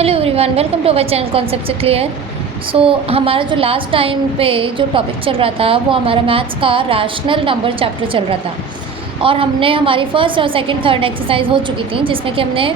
Hello everyone, welcome to our channel concept से clear. हमारा जो लास्ट टाइम पे जो टॉपिक चल रहा था वो हमारा मैथ्स का रैशनल नंबर चैप्टर चल रहा था और हमने हमारी फर्स्ट और सेकंड थर्ड एक्सरसाइज हो चुकी थी जिसमें कि हमने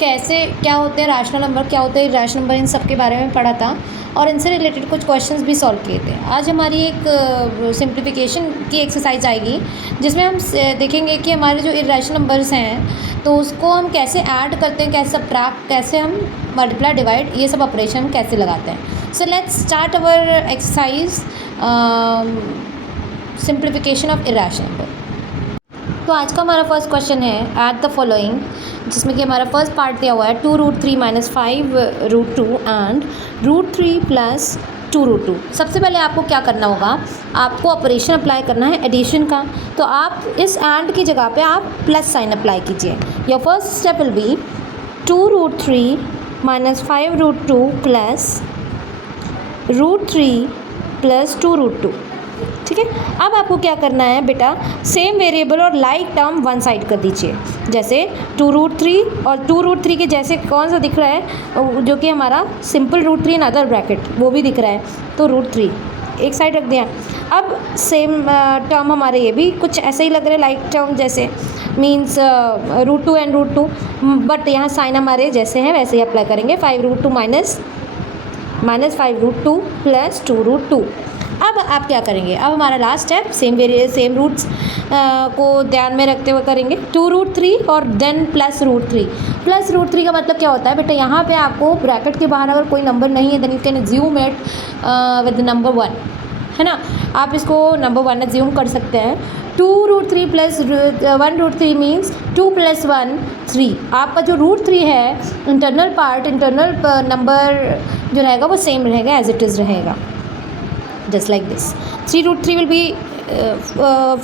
कैसे क्या होते हैं रैशनल नंबर, क्या होते हैं इरैशनल नंबर, इन सब के बारे में पढ़ा था और इनसे रिलेटेड कुछ क्वेश्चंस भी सॉल्व किए थे। आज हमारी एक सिंप्लीफिकेशन की एक्सरसाइज आएगी जिसमें हम देखेंगे कि हमारे जो इरैशनल नंबर्स हैं तो उसको हम कैसे ऐड करते हैं, कैसे सब्ट्रैक्ट, कैसे हम मल्टीप्लाई, डिवाइड, ये सब ऑपरेशन हम कैसे लगाते हैं। So let's start our exercise simplification of irrational number. तो आज का हमारा फर्स्ट क्वेश्चन है ऐट द फॉलोइंग, जिसमें कि हमारा फर्स्ट पार्ट दिया हुआ है 2√3 - 5√2 एंड √3 + 2√2। सबसे पहले आपको क्या करना होगा, आपको ऑपरेशन अप्लाई करना है एडिशन का। तो आप इस एंड की जगह पे आप प्लस साइन अप्लाई कीजिए। Your first step will be 2√3 - 5√2 + √3 + 2√2। ठीक है, अब आपको क्या करना है बेटा, सेम वेरिएबल और लाइक टर्म वन साइड कर दीजिए। जैसे 2√3 और 2√3 के जैसे कौन सा दिख रहा है, जो कि हमारा सिंपल √3 इन अदर ब्रैकेट वो भी दिख रहा है, तो √3 एक साइड रख दिया। अब सेम टर्म हमारे ये भी कुछ ऐसे ही लग रहे हैं, लाइक टर्म जैसे मीन्स √2 एंड √2, बट यहाँ साइन हमारे जैसे हैं वैसे ही अप्लाई करेंगे। 5√2 - 5√2 + 2√2। अब आप क्या करेंगे, अब हमारा लास्ट स्टेप सेम रूट्स को ध्यान में रखते हुए करेंगे। 2√3 और देन + √3। + √3 का मतलब क्या होता है बेटा, यहाँ पे आपको ब्रैकेट के बाहर अगर कोई नंबर नहीं है then you can assume it with number 1, है ना। आप इसको नंबर 1 अज्यूम कर सकते हैं। 2√3 + 1√3 मीन्स 2 + 1 3। आपका जो √3 है इंटरनल पार्ट, इंटरनल नंबर जो रहेगा वो सेम रहेगा, एज इट इज़ रहेगा, just like this. 3√3 will be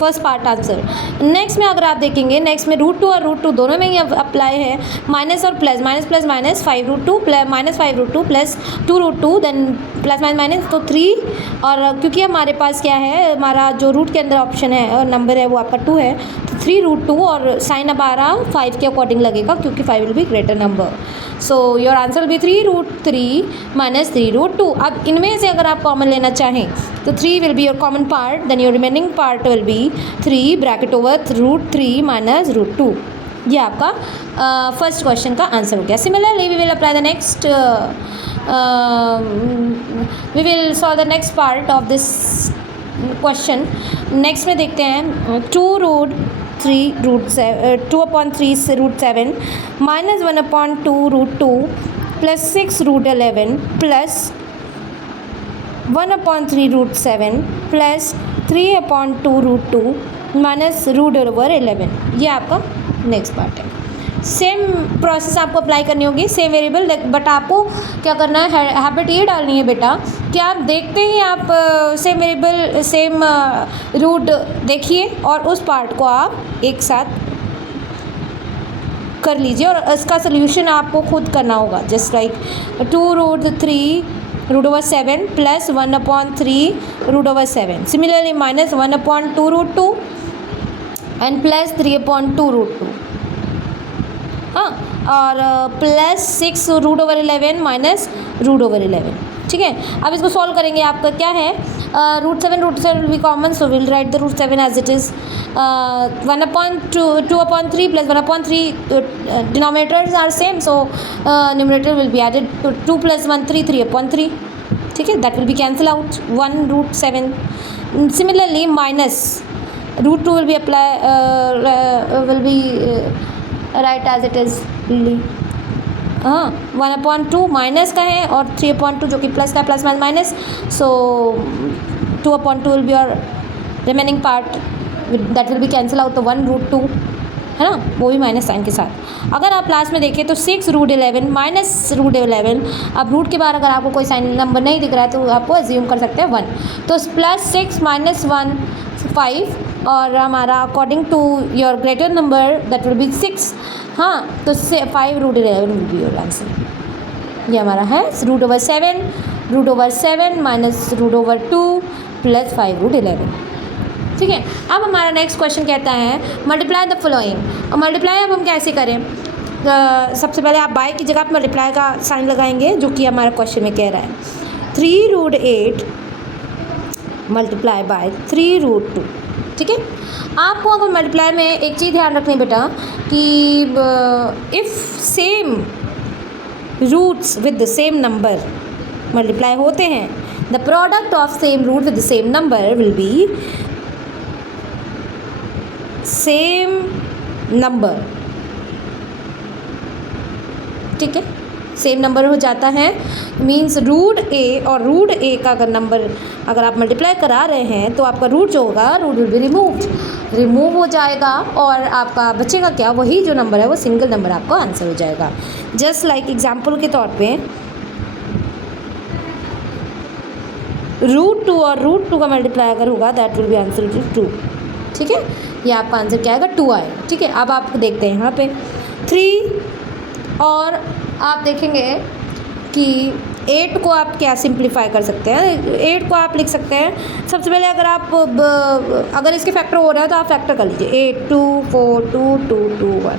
first part answer. Next में अगर आप देखेंगे, नेक्स्ट में √2 और √2 दोनों में ही अप्लाई है, माइनस और plus, minus plus minus, 5√2 - 5√2 + 2√2, then plus minus तो 3। और क्योंकि हमारे पास क्या है, हमारा जो रूट के अंदर ऑप्शन है और नंबर है वो आपका 2 है, तो 3√2 और साइन अब आ रहा 5 के अकॉर्डिंग लगेगा क्योंकि 5 will be greater number. So your answer will be 3√3 - 3√2। अब इनमें से अगर आप कॉमन लेना चाहें तो 3 will be your common part, then your remaining part will be 3 bracket over √3 - √2। ये आपका फर्स्ट क्वेश्चन का आंसर हो गया। Similarly we will apply the next, we will solve the next part of this question. Next में देखते हैं 2√3 2/3 √7 - 1/2 √2 + 6√11 + 1/3 √7 + 3/2 √2 - √11। ये आपका नेक्स्ट पार्ट है। सेम प्रोसेस आपको अप्लाई करनी होगी, सेम वेरिएबल, बट आपको क्या करना है, हैबिट ये डालनी है बेटा कि आप देखते ही आप सेम वेरिएबल, सेम रूट देखिए और उस पार्ट को आप एक साथ कर लीजिए और इसका सोल्यूशन आपको खुद करना होगा। Just like 2√3 √7 + 1/3 √7। सिमिलरली -1/2 √2 एंड + 3/2 √2, हाँ, और +6 √11 - √11। ठीक है, अब इसको सॉल्व करेंगे। आपका क्या है, √7 will be common, so will write the √7 as it is. 2/3 + 1/3 denominators are same, so numerator will be added. 2 + 1 3 3/3। ठीक है, that will be cancel out 1 √7। Similarly -√2 will be apply, will be write as it is. हाँ, 1/2 minus का है और 3/2 जो कि plus का, plus minus, so 2/2 will be your remaining part, that will be cancel out तो 1 √2, है ना, वो भी माइनस साइन के साथ। अगर आप लास्ट में देखें तो 6 √11 - √11। अब रूट के बाहर अगर आपको कोई साइन नंबर नहीं दिख रहा है तो आपको अज्यूम कर सकते हैं 1, तो +6 - 1 5, और हमारा according to your greater number that will be 6। हाँ, तो 5 √11 विल बी योर आंसर। ये हमारा है √7 - √2 + 5 √11। ठीक है, अब हमारा नेक्स्ट क्वेश्चन कहता है मल्टीप्लाई द फॉलोइंग। और मल्टीप्लाई अब हम कैसे करें, सबसे पहले आप बाय की जगह आप मल्टीप्लाई का साइन लगाएंगे, जो कि हमारा क्वेश्चन में कह रहा है 3√8 मल्टीप्लाई बाय 3√2। ठीक है, आपको अगर मल्टीप्लाई में एक चीज़ ध्यान रखनी बेटा कि if same roots with the same number multiply होते हैं, the product of same root with the same number will be same number. ठीक है, सेम नंबर हो जाता है, मीन्स रूट ए और रूट ए का अगर नंबर अगर आप मल्टीप्लाई करा रहे हैं तो आपका रूट जो होगा रूट विल बी रिमूव हो जाएगा और आपका बचेगा क्या, वही जो नंबर है वो सिंगल नंबर आपका आंसर हो जाएगा। जस्ट लाइक एग्जाम्पल के तौर पे √2 और √2 का मल्टीप्लाई अगर होगा दैट विल बी आंसर 2। ठीक है, ये आपका आंसर क्या आएगा 2 आएगा। ठीक है, अब आप देखते हैं यहाँ पे 3 और आप देखेंगे कि 8 को आप क्या सिंप्लीफाई कर सकते हैं। 8 को आप लिख सकते हैं, सबसे पहले अगर आप अगर इसके फैक्टर हो रहा है तो आप फैक्टर कर लीजिए 8 2 4 2 2 2 1।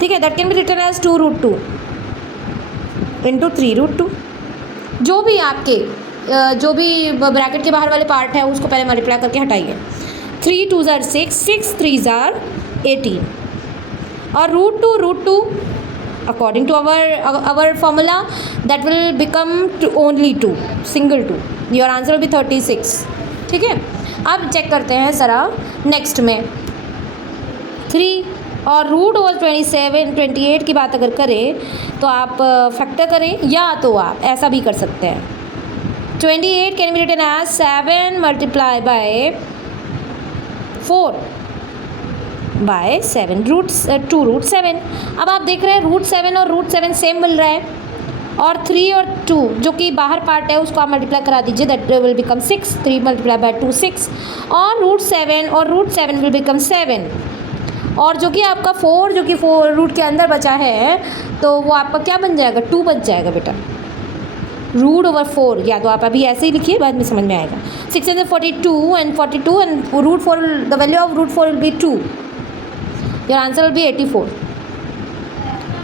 ठीक है, that can be written as 2√2 into 3√2। जो भी आपके जो भी ब्रैकेट के बाहर वाले पार्ट है उसको पहले मल्टीप्लाई करके हटाइए। 3 2 ज़ार 6, 6 3 ज़ार 18 और √2 according to our formula that will become only 2, single 2, your answer will be 36। ठीक है, अब चेक करते हैं ज़रा नेक्स्ट में 3 और √27 की बात अगर करें तो आप फैक्टर करें या तो आप ऐसा भी कर सकते हैं 28 can be written as 7 multiply by 4 by 7 2√7। अब आप देख रहे हैं √7 और √7 सेम मिल रहा है और 3 और 2 जो कि बाहर पार्ट है उसको आप मल्टीप्लाई करा दीजिए, that will become 6। 3 multiply by 2 6 और √7 विल बिकम 7 और जो कि आपका 4 जो कि 4 रूट के अंदर बचा है तो वो आपका क्या बन जाएगा 2 बच जाएगा बेटा √4। या तो आप अभी ऐसे ही लिखिए, बाद में समझ में आएगा। 642 and 42 and √4 the value of √4 will be 2, your answer will be 84।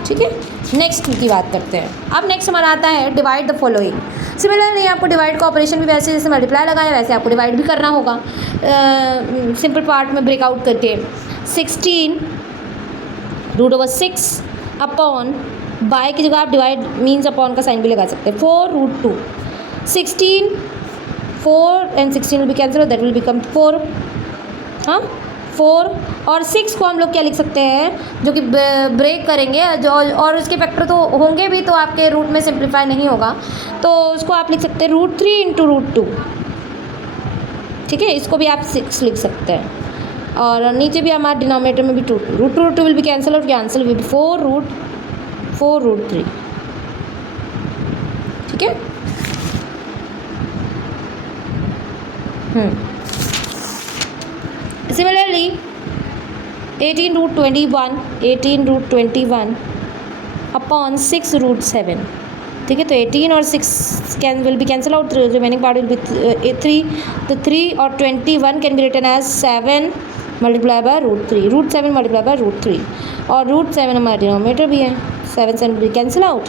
ठीक है, नेक्स्ट की बात करते हैं। अब नेक्स्ट हमारा आता है डिवाइड द फॉलोइंग। सिमिलरली आपको डिवाइड का ऑपरेशन भी वैसे जैसे मल्टीप्लाई लगाया वैसे आपको डिवाइड भी करना होगा सिंपल पार्ट में ब्रेकआउट करके। 16 √6 अपॉन बाय की जगह आप डिवाइड मीन्स अपॉन का साइन भी लगा सकते हैं 4√2। 16 4 and 16 will be cancel, that will become 4। हाँ 4 और 6 को हम लोग क्या लिख सकते हैं जो कि ब्रेक करेंगे जो और उसके फैक्टर तो होंगे भी तो आपके रूट में सिंप्लीफाई नहीं होगा तो उसको आप लिख सकते हैं √3 इंटू √2। ठीक है, इसको भी आप 6 लिख सकते हैं और नीचे भी हमारे डिनोमिनेटर में भी 2 √2 विल बी कैंसिल और आंसर विल बी 4√3। ठीक है, सिमिलरली 18√21 अपॉन 6√7। ठीक है, तो 18 और 6 will be cancel out, remaining part will be 3। तो 3 और 21 can be written as 7 multiply by √3, √7 multiply by √3 और √7 हमारा डिनोमिनेटर भी है, 7 will be cancel out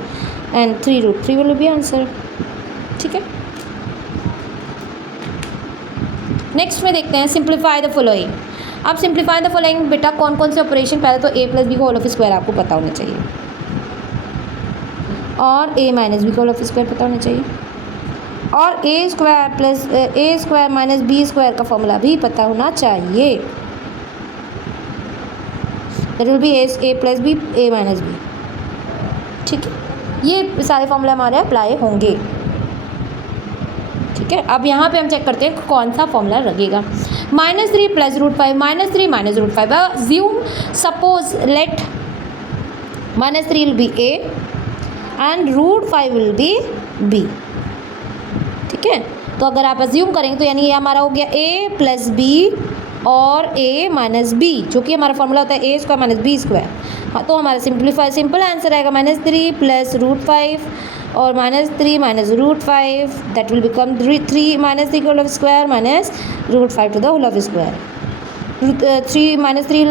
and 3√3 will be answer. ठीक है, नेक्स्ट में देखते हैं सिंप्लीफाई द फॉलोइंग। अब सिंप्लीफाई द फॉलोइंग बेटा कौन कौन से ऑपरेशन, पहले तो a + b का होल ऑफ स्क्वायर आपको पता होना चाहिए और a - b का होल ऑफ स्क्वायर पता होना चाहिए और a² - b² का फॉर्मूला भी पता होना चाहिए। That will B a + b a - b। ठीक है, ये सारे फॉर्मूला हमारे अप्लाई होंगे। ठीक है, अब यहाँ पे हम चेक करते हैं कौन सा फॉर्मूला लगेगा। -3 + √5 -3 - √5। assume suppose let -3 will be a and √5 will be b। ठीक है, तो अगर आप अज्यूम करेंगे तो यानी ये हमारा हो गया a + b और a - b जो कि हमारा फॉर्मूला होता है a² - b²। हाँ, तो हमारा सिंपल आंसर आएगा -3 + √5 और -3 - √5 दैट विल बिकम 3 - 3 का whole of square -√5 to the whole of square. 3 - 3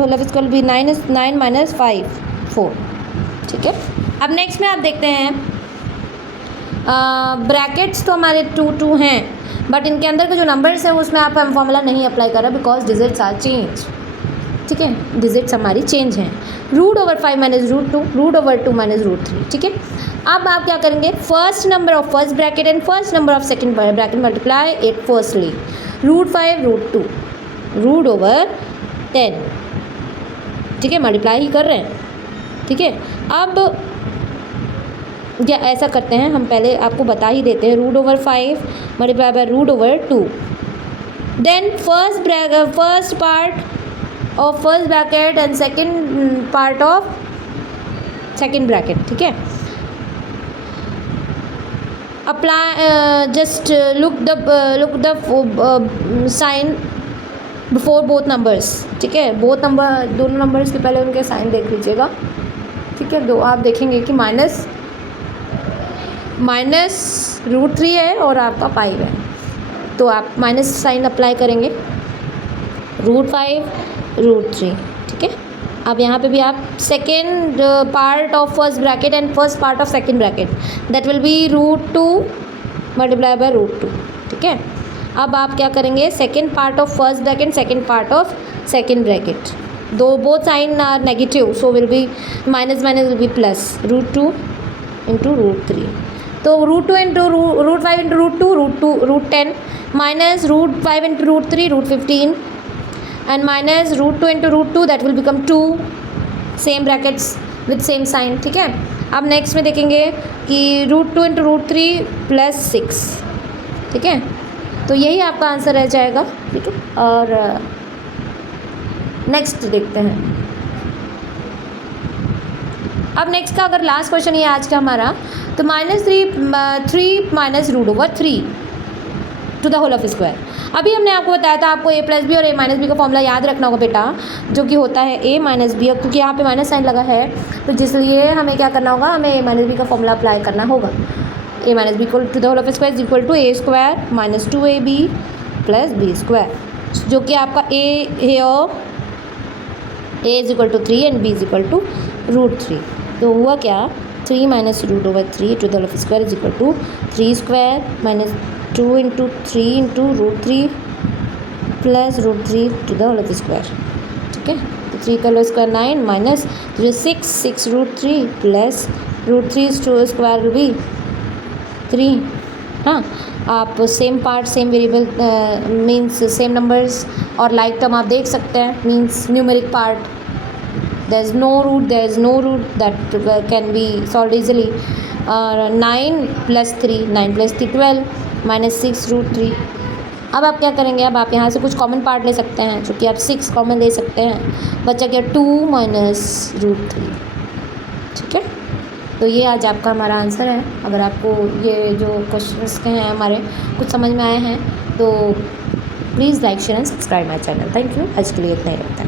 whole of square will be 9 - 5 4, ठीक है। अब नेक्स्ट में आप देखते हैं ब्रैकेट्स तो हमारे 2 हैं, बट इनके अंदर के जो नंबर्स हैं उसमें आप हम फॉर्मूला नहीं अप्लाई कर रहे बिकॉज डिजिट्स आर चेंज, ठीक है, डिजिट्स हमारी चेंज हैं। √5 माइनस √2, √2 माइनस √3, ठीक है। अब आप क्या करेंगे, first number of first bracket and first number of second bracket multiply it firstly, √5 √2 √10, ठीक है, मल्टीप्लाई ही कर रहे हैं, ठीक है। अब या ऐसा करते हैं, हम पहले आपको बता ही देते हैं, √5 multiply by √2, then first part of first bracket and second part of second bracket, ठीक है। Apply just look the sign before both numbers, ठीक है, दोनों नंबर्स के पहले उनके साइन देख लीजिएगा, ठीक है। दो आप देखेंगे कि माइनस √3 है और आपका 5 है, तो आप माइनस साइन अप्लाई करेंगे, √5 √3, ठीक है। अब यहाँ पे भी आप second part of first bracket and first part of second bracket that will be √2 multiply by √2, ठीक है। अब आप क्या करेंगे, second part of first bracket second part of second bracket, both sign are negative, so will be minus will be plus, √2 into √3, तो √2 into √5 into √2 √10 minus √5 into √3 √15 and minus √2 into √2 that will become 2, same brackets with same sign, ठीक है। अब next में देखेंगे कि √2 into √3 plus 6, ठीक है, तो यही आपका आंसर रह जाएगा, ठीक है। और नेक्स्ट देखते हैं। अब नेक्स्ट का अगर लास्ट क्वेश्चन ये आज का हमारा, तो -3 minus √3 to the whole of square. अभी हमने आपको बताया था आपको a+b और a-b का फॉर्मूला याद रखना होगा बेटा, जो कि होता है a - b, क्योंकि यहाँ पे माइनस साइन लगा है तो जिसलिए हमें क्या करना होगा, हमें a - b का फॉर्मूला अप्लाई करना होगा। a - b to the whole of square equal to a² - 2ab + b², जो कि आपका a है और a = 3 एंड b = √3, तो हुआ क्या, 3 minus √3 to the whole of square equal to 3² - 2 into 3 into √3 plus √3 to the whole of square, ठीक है। तो 3 का whole square 9 minus 6 √3 plus √3 to square will be 3। हाँ, आप same part same variable means same numbers और like term आप देख सकते हैं, means numeric part there is no root that can be solved easily। 9 + 3 9 + 3 12 -6 √3। अब आप क्या करेंगे, अब आप यहाँ से कुछ कॉमन पार्ट ले सकते हैं, जो कि आप 6 कॉमन ले सकते हैं, बचा क्या 2 - √3, ठीक है। तो ये आज आपका हमारा आंसर है। अगर आपको ये जो क्वेश्चंस के हैं हमारे कुछ समझ में आए हैं तो please like share and subscribe my channel. Thank you. आज के लिए इतना ही रखता है।